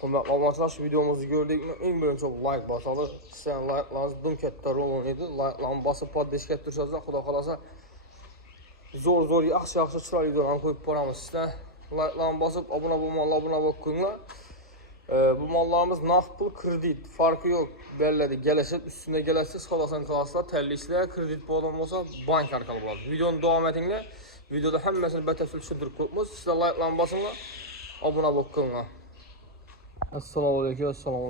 Hörmətli abunəçilər, şu videomuzu gördükdə ən birinci like basalı. İstəyən like'larınız dım kətdə rol oynaydı. Like'larını basıb poddeşkət düşəcək. Xuda qalasa zor yaxşı çırar videolarını koyup paramız sizdən. Like'larını basıb abunə olmayınlar. Bu mallarımız nağd pul, kredit farkı yok. Bellədir. Gələcək üstündə gələcək xalasan klaslar, təlliklər, kredit bu adam olsa bank arkalı bular. Videonun davam etdiyində videoda həmməsini bətəfsil düşündürüb qoymuş. Sizə like'larını basınlar, abunə olmayınlar. Assalamu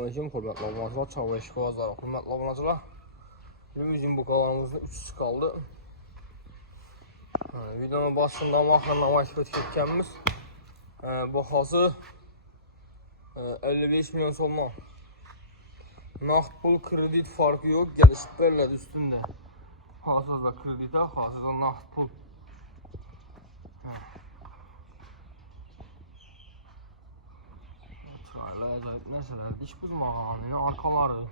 alaikum, hörmətli abunəçilər, çağ və işıq avazları, hörmətli abunəçilər. Bizim bu kanalımızda 3 qaldı. Videonun başında axırına maşfət ketkənimiz baxası 55 milyon solma. Nağd pul, kredit farkı yok, gəlişib bellədir üstündə. Xasızda kreditə, xasızda nağd pul. Acayip məsələr, diş buzmağanı, arkaları.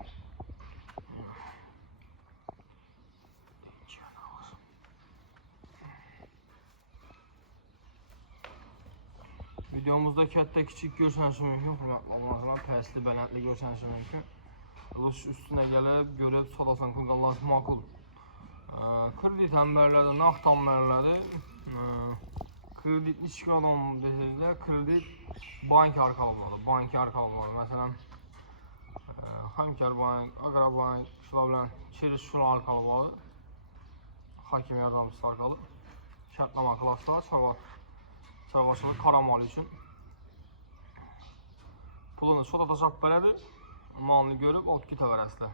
Videomuzda kətdə kiçik görsəniz mümkün, hörmətli pəsli, bənətli görsəniz mümkün. Üstünə gəlib, görüb, salasan qılqallar makul. Kredit əmbərlərdə, nağd əmbərlərdə, kreditli işgə adam desizdə, kredit bank arkalımalı. Məsələn, Həmkər bank, Aqra bank, Çeriş şuna arkalımalı. Hakim yardımcısı arkalı. Şərtlama klaslar, çarvaçılıq karamalı üçün. Pulunu sotatacaq belədir. Malını görüb, otki təvərəslə.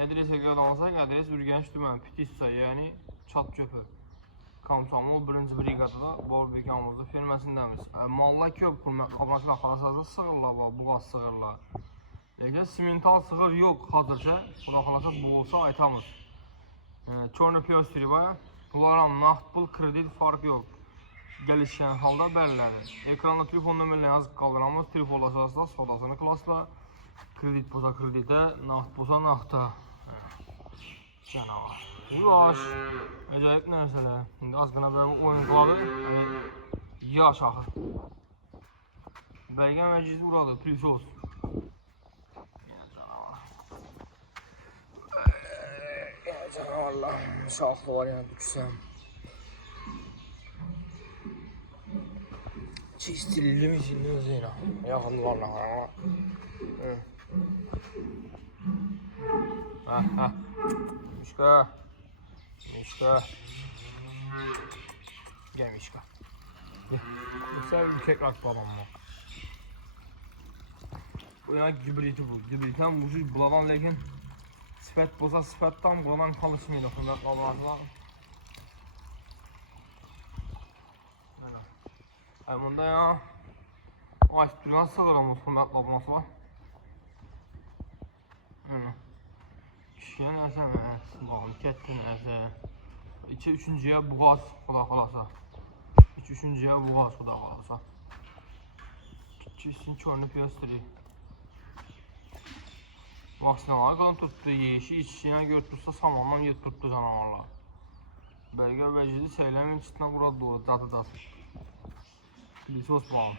Adresi qadalansaq, adres Ürgənç Dümən, Pitissa, yəni Çat Köpü. Komsomol 1-ci briqadada Borbekamızda firməsindəmiz. Mallar köp, qablaşla xalasazda sığırlar, buğaz sığırlar. Lakin simental sığır yox, hazırca, xalasa bu olsa aytamız. Çornu piyostiri var, bunların nağd pul, kredit fark yox. Gəlişkən halda bəllədir. Ekranda telefon nömrələ yazıb qaldıramız, telefonla əsasla, sodasını klasla, kredit poza kreditə, nağd poza nağda. Canavar. Ulaş, acayip nərsələr. İndi az qına bəli oyun qaladı, yaş axır. Bəlgən məclisi buradır, plis olsun. Canavarlar, şaxlı var yəni düşsəm. Çistilli mi şimdi özüylə? Yaxınlarla. Mişka. Gel Mişka. Sen bir tekrar babam mı? Bu yana gibriti bu. Gibritten vücut bulavan lakin sifət boza sifətdən bulanan çalışmıyor. Bunda ya açtırılan sığıramız hürmətli abunəçilər. İşkən nəsə sığalım, kettin nəsə. 2-3-cüyə buğaz xuda qalasa. 3-3-cüyə buğaz xuda qalasa. İkisini körünü piyastırı. Vaksinalar qalan tutdu, yeşi, içişinə götürsə samandan yet tutdu canavarlar. Bəlgə vəcidi səyləmin içindən qura doğru, dadı. Lisos bulalım.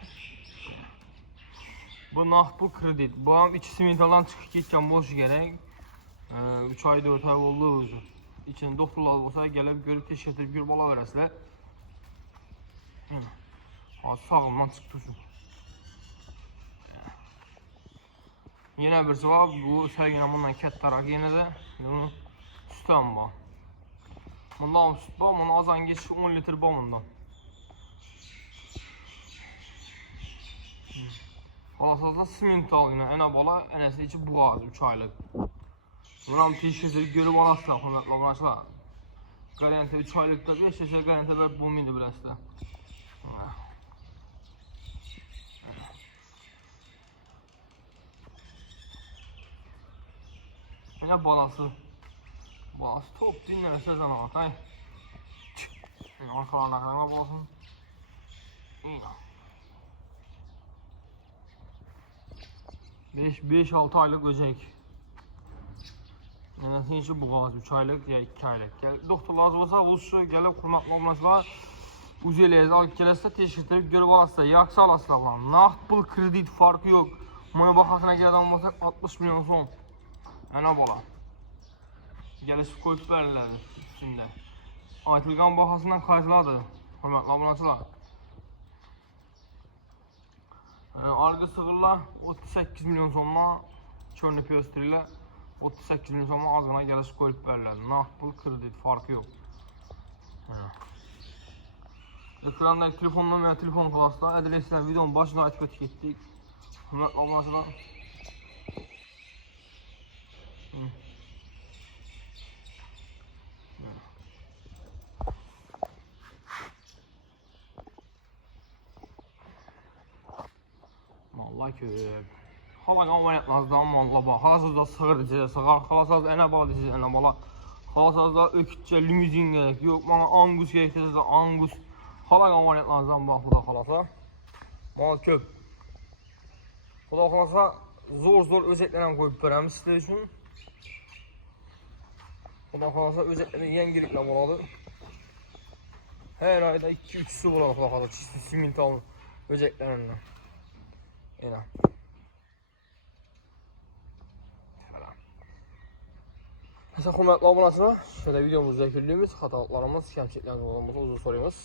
Bu nağd pul, kredit. Bu an 2 simentaldan çıxıb getkən boş gərək. 3 ay 4 ay oldu özü. İçində doktorlar olsa gəlib görüb teşk etirib bir bala verəsilər. Sağılman çıxdı üçün. Yenə birisi var, bu sərgənə bundan kət taraq yenə də bunun sütən var. Bundan süt var, bunun azan geçik 10 litr var bundan. Halasazda simental ilə ənə bala, ənəsi içi buğaz 3 aylıq. Buram teşkizləri görüb alasılar, hürmətli abunəçilər. Qarantə 3 aylıqda 5 yaşa qarantələr bulmaydı biləsdə. Yine balası. Balası top dinləsə canavar. Arkalarına kadar balasın. İyi. 5-6 aylık öcek. Yəni heç bu qaz 3 aylıq ya 2 aylıq. Doktorlar olsa olsa gəlib hörmətli abunəçilər Uzeleyəz, alıp gələsində teşkildirib görüb alasınızlar, yaxşı alasınızlar bulan. Nağd pul, kredit farkı yox. Moya baxasına gəldən olmasa 60 milyon son. Ənə bala. Gəlişib qoyub bərilədir üstündə. Aytılqan baxasından kayıtladır. Hörmətli abunəçilər. Arqa sığırlar 38 milyon sonuna körünü piyostirilə 38 milyon sonuna azına gəlişib qoyub bərilədir. Nağd pul, kredit farkı yox. Ekrandaki telefonla veya telefon klasla adresler videonun başına açıp ettik. Ondan sonra vallahi ki hala qanvar etmezdən vallahi bax. Hazırda sığır dizəcək, sığır. Xalasaz ənə bala dizəcək, ənə bala. Xalasaz da ökütcə, limuzin gerek. Yox, bana angus gerektirəcək, angus. Hala qanvar etmezdən bax, bu da xalasa. Mal köp. Bu da xalasa zor özəklərlə qoyub bərəm sizlər üçün. Bu da xalasa özəklərlə yengiriklə boladır. Hər ayda 2-3 su bular xalasa, çisti simentalın özəklərlə. Elə. Həsən xürmətli abunəçilər, şöyle videomuzda kördüyümüz xatalıqlarımız, kəmçiliklərimiz, uzun soruyumuz.